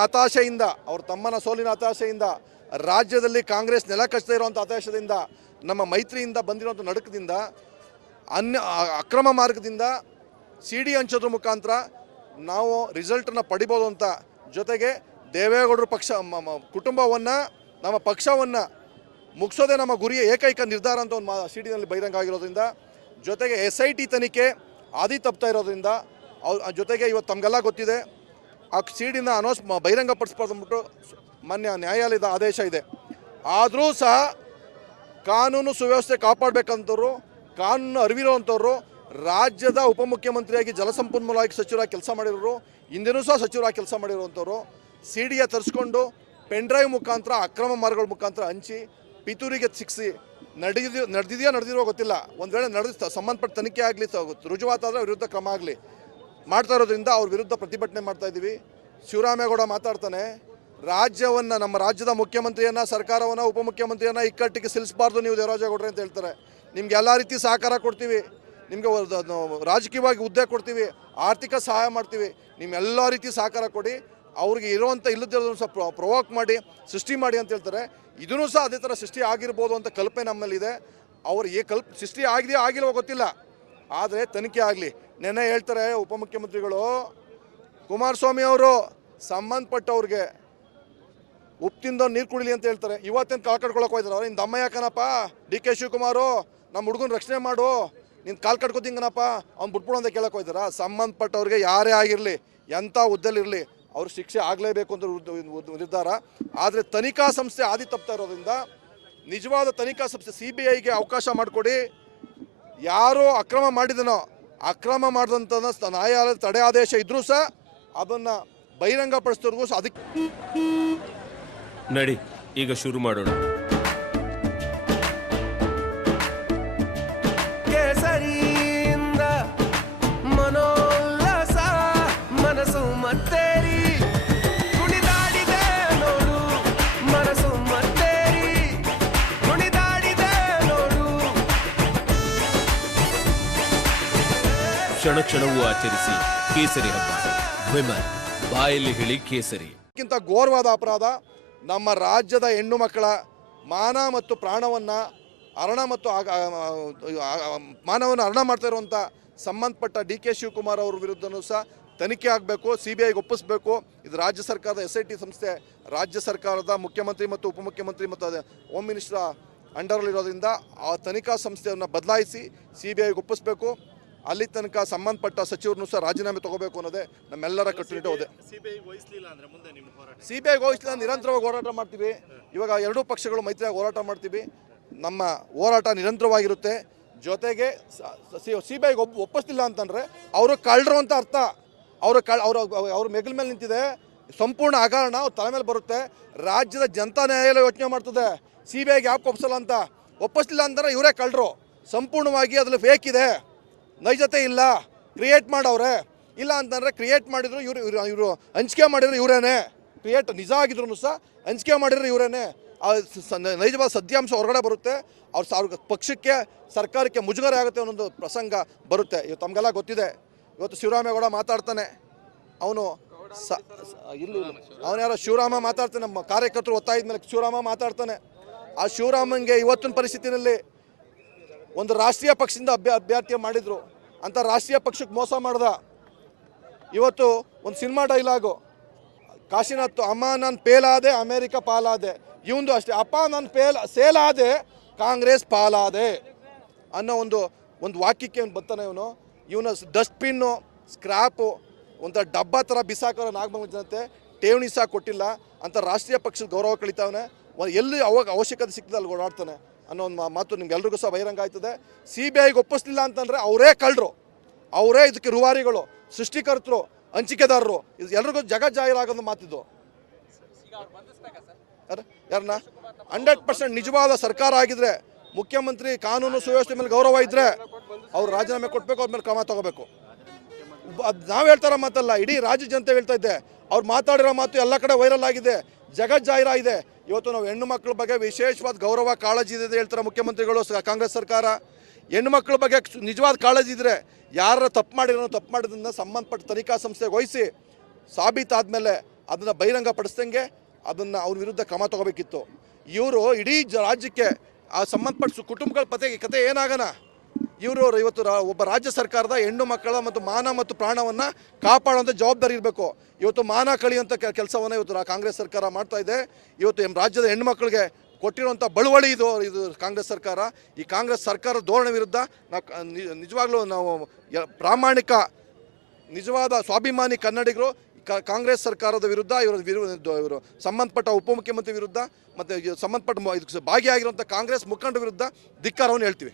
ಹತಾಶೆಯಿಂದ ಅವ್ರ ತಮ್ಮನ ಸೋಲಿನ ಹತಾಶೆಯಿಂದ ರಾಜ್ಯದಲ್ಲಿ ಕಾಂಗ್ರೆಸ್ ನೆಲ ಕಚ್ಚದೇ ಇರುವಂಥ ಹತಾಶದಿಂದ ನಮ್ಮ ಮೈತ್ರಿಯಿಂದ ಬಂದಿರುವಂಥ ನಡುಕದಿಂದ ಅಕ್ರಮ ಮಾರ್ಗದಿಂದ CD ಹಂಚೋದ್ರ ಮುಖಾಂತರ ನಾವು ರಿಸಲ್ಟನ್ನು ಪಡಿಬೋದು ಅಂತ, ಜೊತೆಗೆ ದೇವೇಗೌಡರ ಪಕ್ಷ ಕುಟುಂಬವನ್ನು ನಮ್ಮ ಪಕ್ಷವನ್ನು ಮುಗಿಸೋದೇ ನಮ್ಮ ಗುರಿಯ ಏಕೈಕ ನಿರ್ಧಾರ ಅಂತ ಒಂದು CD ಬಹಿರಂಗ ಆಗಿರೋದ್ರಿಂದ, ಜೊತೆಗೆ SIT ತನಿಖೆ ಆದಿ ತಪ್ತಾ ಇರೋದ್ರಿಂದ ಜೊತೆಗೆ ಇವತ್ತು ತಮಗೆಲ್ಲ ಗೊತ್ತಿದೆ ಆ CD ಬಹಿರಂಗಪಡಿಸ್ಬಾರ್ದು ಅಂದ್ಬಿಟ್ಟು ಮಾನ್ಯ ನ್ಯಾಯಾಲಯದ ಆದೇಶ ಇದೆ. ಆದರೂ ಸಹ ಕಾನೂನು ಸುವ್ಯವಸ್ಥೆ ಕಾಪಾಡಬೇಕಂತವರು, ಕಾನೂನು ಅರಿವಿರುವಂಥವ್ರು, ರಾಜ್ಯದ ಉಪಮುಖ್ಯಮಂತ್ರಿಯಾಗಿ ಜಲಸಂಪನ್ಮೂಲ ಸಚಿವರಾಗಿ ಕೆಲಸ ಮಾಡಿರೋರು, ಹಿಂದೆನೂ ಸಹ ಸಚಿವರಾಗಿ ಕೆಲಸ ಮಾಡಿರುವಂಥವ್ರು CD ತರಿಸ್ಕೊಂಡು ಪೆನ್ಡ್ರೈವ್ ಮುಖಾಂತರ ಅಕ್ರಮ ಮಾರ್ಗಗಳ ಮುಖಾಂತರ ಹಂಚಿ ಪಿತೂರಿಗೆ ಸಿಕ್ಕಿಸಿ ನಡೆದಿರೋ ಗೊತ್ತಿಲ್ಲ, ಒಂದು ವೇಳೆ ನಡೆದ ಸಂಬಂಧಪಟ್ಟ ತನಿಖೆ ಆಗಲಿ ರುಜುವಾತಾದರೆ ವಿರುದ್ಧ ಕ್ರಮ ಆಗಲಿ ಮಾಡ್ತಾ ಇರೋದ್ರಿಂದ ಅವ್ರ ವಿರುದ್ಧ ಪ್ರತಿಭಟನೆ ಮಾಡ್ತಾ ಇದ್ದೀವಿ. ಶಿವರಾಮೇಗೌಡ ಮಾತಾಡ್ತಾನೆ, ರಾಜ್ಯವನ್ನು ನಮ್ಮ ರಾಜ್ಯದ ಮುಖ್ಯಮಂತ್ರಿಯನ್ನು, ಸರ್ಕಾರವನ್ನು, ಉಪಮುಖ್ಯಮಂತ್ರಿಯನ್ನು ಇಕ್ಕಟ್ಟಿಗೆ ಸಿಲಿಸಬಾರ್ದು ನೀವು ದೇವರಾಜೇಗೌಡರೆ ಅಂತ ಹೇಳ್ತಾರೆ. ನಿಮ್ಗೆ ಎಲ್ಲ ರೀತಿ ಸಹಕಾರ ಕೊಡ್ತೀವಿ, ನಿಮಗೆ ರಾಜಕೀಯವಾಗಿ ಹುದ್ದೆ ಕೊಡ್ತೀವಿ, ಆರ್ಥಿಕ ಸಹಾಯ ಮಾಡ್ತೀವಿ, ನಿಮ್ಮೆಲ್ಲ ರೀತಿ ಸಹಕಾರ ಕೊಡಿ, ಅವ್ರಿಗೆ ಇರುವಂಥ ಇಲ್ಲದಿರೋದನ್ನು ಸಹ ಪ್ರೊವೋಕ್ ಮಾಡಿ ಸೃಷ್ಟಿ ಮಾಡಿ ಅಂತ ಹೇಳ್ತಾರೆ. ಇದೂ ಸಹ ಅದೇ ಥರ ಸೃಷ್ಟಿ ಆಗಿರ್ಬೋದು ಅಂತ ಕಲ್ಪನೆ ನಮ್ಮಲ್ಲಿದೆ. ಅವ್ರು ಸೃಷ್ಟಿ ಆಗಿಲ್ವೋ ಗೊತ್ತಿಲ್ಲ, ಆದರೆ ತನಿಖೆ ಆಗಲಿ. ನೆನ್ನೆ ಹೇಳ್ತಾರೆ ಉಪಮುಖ್ಯಮಂತ್ರಿಗಳು ಕುಮಾರಸ್ವಾಮಿ ಅವರು ಸಂಬಂಧಪಟ್ಟವ್ರಿಗೆ ಉಪ್ಪು ತಿಂದವ್ರು ನೀರು ಕುಡಿಲಿ ಅಂತ ಹೇಳ್ತಾರೆ. ಇವತ್ತೇನು ಕಾಲು ಕಟ್ಕೊಳಕ್ಕೆ ಹೋಯ್ತಾರೆ ಅವ್ರು, ನಿನ್ನ ದಮ್ಮ ಯಾಕನಪ್ಪ DK ಶಿವಕುಮಾರು, ನಮ್ಮ ಹುಡುಗನ ರಕ್ಷಣೆ ಮಾಡು, ನಿನ್ನ ಕಾಲು ಕಟ್ಕೋತಿಂಗನಪ್ಪ ಅವ್ನು ಬಿಟ್ಬಿಡು ಅಂತ ಕೇಳಕ್ಕೆ ಹೋಯ್ತಾರ. ಸಂಬಂಧಪಟ್ಟವ್ರಿಗೆ ಯಾರೇ ಆಗಿರಲಿ, ಎಂಥ ಹುದ್ದೆಲಿರಲಿ, ಅವ್ರ ಶಿಕ್ಷೆ ಆಗಲೇಬೇಕು ಅಂತ ನಿರ್ಧಾರ. ಆದರೆ ತನಿಖಾ ಸಂಸ್ಥೆ ಆದಿ ತಪ್ತಾ ಇರೋದ್ರಿಂದ ನಿಜವಾದ ತನಿಖಾ ಸಂಸ್ಥೆ CBIಗೆ ಅವಕಾಶ ಮಾಡಿಕೊಡಿ. ಯಾರೋ ಅಕ್ರಮ ಮಾಡಿದನೋ, ಅಕ್ರಮ ಮಾಡಿದಂಥ ನ್ಯಾಯಾಲಯದ ತಡೆ ಆದೇಶ ಇದ್ರೂ ಸಹ ಅದನ್ನು ಬಹಿರಂಗಪಡಿಸಿದ್ರಿಗೂ ಸಹ ಅದಕ್ಕೆ ನಡಿ ಈಗ ಶುರು ಮಾಡೋಣ. ಕೇಸರಿಯಿಂದ ಮನೋಲ್ಲಾಸ ಮನಸ್ಸು ಮತ್ತೇರಿ ಕುಣಿದಾಡಿದೆ ನೋಡು, ಮನಸ್ಸು ಮತ್ತೇರಿ ಕುಣಿದಾಡಿದೆ ನೋಡು. ಕ್ಷಣ ಕ್ಷಣವೂ ಆಚರಿಸಿ ಕೇಸರಿ ಹಬ್ಬ. ವಿಮಲ್ ಬಾಯಲ್ಲಿ ಹೇಳಿ ಕೇಸರಿ. ಗಿಂತ ಘೋರವಾದ ಅಪರಾಧ ನಮ್ಮ ರಾಜ್ಯದ ಹೆಣ್ಣು ಮಕ್ಕಳ ಮಾನ ಮತ್ತು ಪ್ರಾಣವನ್ನು ಹರಣ ಮಾಡ್ತಾ ಇರುವಂಥ ಸಂಬಂಧಪಟ್ಟ DK ಶಿವಕುಮಾರ್ ಅವ್ರ ವಿರುದ್ಧನೂ ಸಹ ತನಿಖೆ ಆಗಬೇಕು, CBIಗೆ ಒಪ್ಪಿಸಬೇಕು. ಇದು ರಾಜ್ಯ ಸರ್ಕಾರದ SIT ಸಂಸ್ಥೆ ರಾಜ್ಯ ಸರ್ಕಾರದ ಮುಖ್ಯಮಂತ್ರಿ ಮತ್ತು ಉಪಮುಖ್ಯಮಂತ್ರಿ ಮತ್ತು ಹೋಮ್ ಮಿನಿಸ್ಟರ್ ಅಂಡರಲ್ಲಿರೋದ್ರಿಂದ ಆ ತನಿಖಾ ಸಂಸ್ಥೆಯನ್ನು ಬದಲಾಯಿಸಿ CBIಗೆ ಒಪ್ಪಿಸಬೇಕು. ಅಲ್ಲಿ ತನಕ ಸಂಬಂಧಪಟ್ಟ ಸಚಿವರನ್ನು ಸಹ ರಾಜೀನಾಮೆ ತಗೋಬೇಕು ಅನ್ನೋದೇ ನಮ್ಮೆಲ್ಲರ ಕಟ್ಟುನಿಟ್ಟು ಹೋದೆ. CBIಗೆ ವಹಿಸಲಿಲ್ಲ ನಿರಂತರವಾಗಿ ಹೋರಾಟ ಮಾಡ್ತೀವಿ. ಇವಾಗ ಎರಡೂ ಪಕ್ಷಗಳು ಮೈತ್ರಿಯಾಗಿ ಹೋರಾಟ ಮಾಡ್ತೀವಿ. ನಮ್ಮ ಹೋರಾಟ ನಿರಂತರವಾಗಿರುತ್ತೆ. ಜೊತೆಗೆ CBIಗೆ ಒಪ್ಪಿಸ್ಲಿಲ್ಲ ಅಂತಂದರೆ ಅವರು ಕಳ್ಳರು ಅಂತ ಅರ್ಥ. ಅವ್ರ ಮೆಗಲ್ ಮೇಲೆ ನಿಂತಿದೆ, ಸಂಪೂರ್ಣ ಹಗರಣ ಅವ್ರ ತಲೆ ಮೇಲೆ ಬರುತ್ತೆ. ರಾಜ್ಯದ ಜನತಾ ನ್ಯಾಯಾಲಯ ಯೋಚನೆ ಮಾಡ್ತದೆ CBIಗೆ ಯಾಕೆ ಒಪ್ಪಿಸಲ್ಲ ಅಂತ. ಒಪ್ಪಿಸ್ಲಿಲ್ಲ ಅಂದರೆ ಇವರೇ ಕಳ್ಳರು, ಸಂಪೂರ್ಣವಾಗಿ ಅದ್ರಲ್ಲಿ ಫೇಕ್ ಇದೆ, ನೈಜತೆ ಇಲ್ಲ, ಕ್ರಿಯೇಟ್ ಮಾಡವ್ರೆ. ಇಲ್ಲ ಅಂತಂದರೆ ಕ್ರಿಯೇಟ್ ಮಾಡಿದ್ರು ಇವರು ಹಂಚಿಕೆ ಮಾಡಿದ್ರು ಇವರೇನೆ, ಕ್ರಿಯೇಟ್ ನಿಜ ಆಗಿದ್ರು ಸಹ ಹಂಚಿಕೆ ಮಾಡಿದ್ರು ಇವರೇನೆ. ನೈಜವಾದ ಸತ್ಯಾಂಶ ಹೊರಗಡೆ ಬರುತ್ತೆ. ಅವ್ರ ಪಕ್ಷಕ್ಕೆ ಸರ್ಕಾರಕ್ಕೆ ಮುಜುಗರ ಆಗುತ್ತೆ ಅನ್ನೋದು ಪ್ರಸಂಗ ಬರುತ್ತೆ. ಇವತ್ತು ತಮಗೆಲ್ಲ ಗೊತ್ತಿದೆ. ಇವತ್ತು ಶಿವರಾಮೇಗೌಡ ಮಾತಾಡ್ತಾನೆ, ಅವನು ಯಾರೋ ಶಿವರಾಮ ಮಾತಾಡ್ತಾನೆ, ನಮ್ಮ ಕಾರ್ಯಕರ್ತರು ಒತ್ತಾಯದ ಮೇಲೆ ಶಿವರಾಮ ಮಾತಾಡ್ತಾನೆ. ಆ ಶಿವರಾಮಂಗೆ ಇವತ್ತಿನ ಪರಿಸ್ಥಿತಿನಲ್ಲಿ ಒಂದು ರಾಷ್ಟ್ರೀಯ ಪಕ್ಷದಿಂದ ಅಭ್ಯರ್ಥಿ ಮಾಡಿದ್ರು ಅಂತ ರಾಷ್ಟ್ರೀಯ ಪಕ್ಷಕ್ಕೆ ಮೋಸ ಮಾಡ್ದ. ಇವತ್ತು ಒಂದು ಸಿನಿಮಾ ಡೈಲಾಗು, ಕಾಶಿನಾಥ್ ಅಮ್ಮ ನಾನು ಪೇಲಾದೆ ಅಮೇರಿಕ ಪಾಲಾದೆ, ಇವಂದು ಅಷ್ಟೇ, ಅಪ್ಪ ನಾನು ಸೇಲಾದೆ ಕಾಂಗ್ರೆಸ್ ಪಾಲಾದೆ ಅನ್ನೋ ಒಂದು ವಾಕ್ಯಕ್ಕೆ ಅವ್ನು ಬರ್ತಾನೆ. ಇವನ ಡಸ್ಟ್ಬಿನ್ನು, ಸ್ಕ್ರ್ಯಾಪು, ಒಂಥರ ಡಬ್ಬ ಥರ ಬಿಸಾಕೋರ ನಾಗಮಂಗಲ ಜನತೆ ಠೇವಣಿ ಸಹ ಕೊಟ್ಟಿಲ್ಲ ಅಂತ ರಾಷ್ಟ್ರೀಯ ಪಕ್ಷದ ಗೌರವ ಕಳೀತಾವನೆ. ಎಲ್ಲಿ ಅವಾಗ ಅವಶ್ಯಕತೆ ಸಿಕ್ಕಿದೆ ಅಲ್ಲಿ ಓಡಾಡ್ತಾನೆ ಅನ್ನೋ ಒಂದು ಮಾತು ನಿಮ್ಗೆಲ್ರಿಗೂ ಸಹ ಬಹಿರಂಗ ಆಯ್ತದೆ. CBIಗೆ ಒಪ್ಪಿಸ್ಲಿಲ್ಲ ಅಂತಂದರೆ ಅವರೇ ಕಳ್ಳರು, ಅವರೇ ಇದಕ್ಕೆ ರೂವಾರಿಗಳು, ಸೃಷ್ಟಿಕರ್ತರು, ಹಂಚಿಕೆದಾರರು. ಇದು ಎಲ್ರಿಗೂ ಜಗಜ್ಜಾಹೀರಾಗೋದು ಮಾತಿದ್ದು. ಯಾರನ್ನ 100% ನಿಜವಾದ ಸರ್ಕಾರ ಆಗಿದ್ರೆ, ಮುಖ್ಯಮಂತ್ರಿ ಕಾನೂನು ಸುವ್ಯವಸ್ಥೆ ಮೇಲೆ ಗೌರವ ಇದ್ದರೆ ಅವ್ರು ರಾಜೀನಾಮೆ ಕೊಡಬೇಕು, ಅವ್ರ ಮೇಲೆ ಕ್ರಮ ತಗೋಬೇಕು. ಅದು ನಾವು ಹೇಳ್ತಾರ ಮಾತಲ್ಲ, ಇಡೀ ರಾಜ್ಯ ಜನತೆ ಹೇಳ್ತಾ ಇದ್ದೆ. ಅವ್ರು ಮಾತಾಡಿರೋ ಮಾತು ಎಲ್ಲ ಕಡೆ ವೈರಲ್ ಆಗಿದೆ, ಜಗಜ್ಜಾಹೀರಾಗಿದೆ. ಇವತ್ತು ನಾವು ಹೆಣ್ಣು ಮಕ್ಕಳ ಬಗ್ಗೆ ವಿಶೇಷವಾದ ಗೌರವ ಕಾಳಜಿ ಇದೆ ಹೇಳ್ತಾರೆ ಮುಖ್ಯಮಂತ್ರಿಗಳು, ಕಾಂಗ್ರೆಸ್ ಸರ್ಕಾರ. ಹೆಣ್ಣು ಮಕ್ಕಳ ಬಗ್ಗೆ ನಿಜವಾದ ಕಾಳಜಿ ಇದ್ದರೆ ಯಾರು ತಪ್ಪು ಮಾಡಿರೋನು ತಪ್ಪು ಮಾಡಿದ್ರಿಂದ ಸಂಬಂಧಪಟ್ಟ ತನಿಖಾ ಸಂಸ್ಥೆಗೆ ವಹಿಸಿ ಸಾಬೀತಾದಮೇಲೆ ಅದನ್ನು ಬಹಿರಂಗಪಡಿಸ್ದಂಗೆ ಅದನ್ನು ಅವ್ರ ವಿರುದ್ಧ ಕ್ರಮ ತಗೋಬೇಕಿತ್ತು. ಇವರು ಇಡೀ ರಾಜ್ಯಕ್ಕೆ ಆ ಸಂಬಂಧಪಟ್ಟ ಕುಟುಂಬಗಳ ಕತೆ ಏನಾಗನ, ಇವರು ಇವತ್ತು ಒಬ್ಬ ರಾಜ್ಯ ಸರ್ಕಾರದ ಹೆಣ್ಣು ಮಕ್ಕಳ ಮತ್ತು ಮಾನ ಮತ್ತು ಪ್ರಾಣವನ್ನು ಕಾಪಾಡುವಂಥ ಜವಾಬ್ದಾರಿ ಇರಬೇಕು. ಇವತ್ತು ಮಾನ ಕಳಿಯುವಂಥ ಕೆಲಸವನ್ನು ಇವತ್ತು ಕಾಂಗ್ರೆಸ್ ಸರ್ಕಾರ ಮಾಡ್ತಾ ಇದೆ. ಇವತ್ತು ರಾಜ್ಯದ ಹೆಣ್ಣು ಮಕ್ಕಳಿಗೆ ಕೊಟ್ಟಿರುವಂಥ ಬಳುವಳಿ ಇದು ಕಾಂಗ್ರೆಸ್ ಸರ್ಕಾರ. ಈ ಕಾಂಗ್ರೆಸ್ ಸರ್ಕಾರದ ಧೋರಣೆ ವಿರುದ್ಧ ನಾವು ನಿಜವಾಗ್ಲೂ ನಾವು ಪ್ರಾಮಾಣಿಕ ನಿಜವಾದ ಸ್ವಾಭಿಮಾನಿ ಕನ್ನಡಿಗರು ಕಾಂಗ್ರೆಸ್ ಸರ್ಕಾರದ ವಿರುದ್ಧ ಇವರು ಸಂಬಂಧಪಟ್ಟ ಉಪಮುಖ್ಯಮಂತ್ರಿ ವಿರುದ್ಧ ಮತ್ತು ಸಂಬಂಧಪಟ್ಟ ಭಾಗಿಯಾಗಿರುವಂಥ ಕಾಂಗ್ರೆಸ್ ಮುಖಂಡರ ವಿರುದ್ಧ ಧಿಕ್ಕಾರವನ್ನು ಹೇಳ್ತೀವಿ.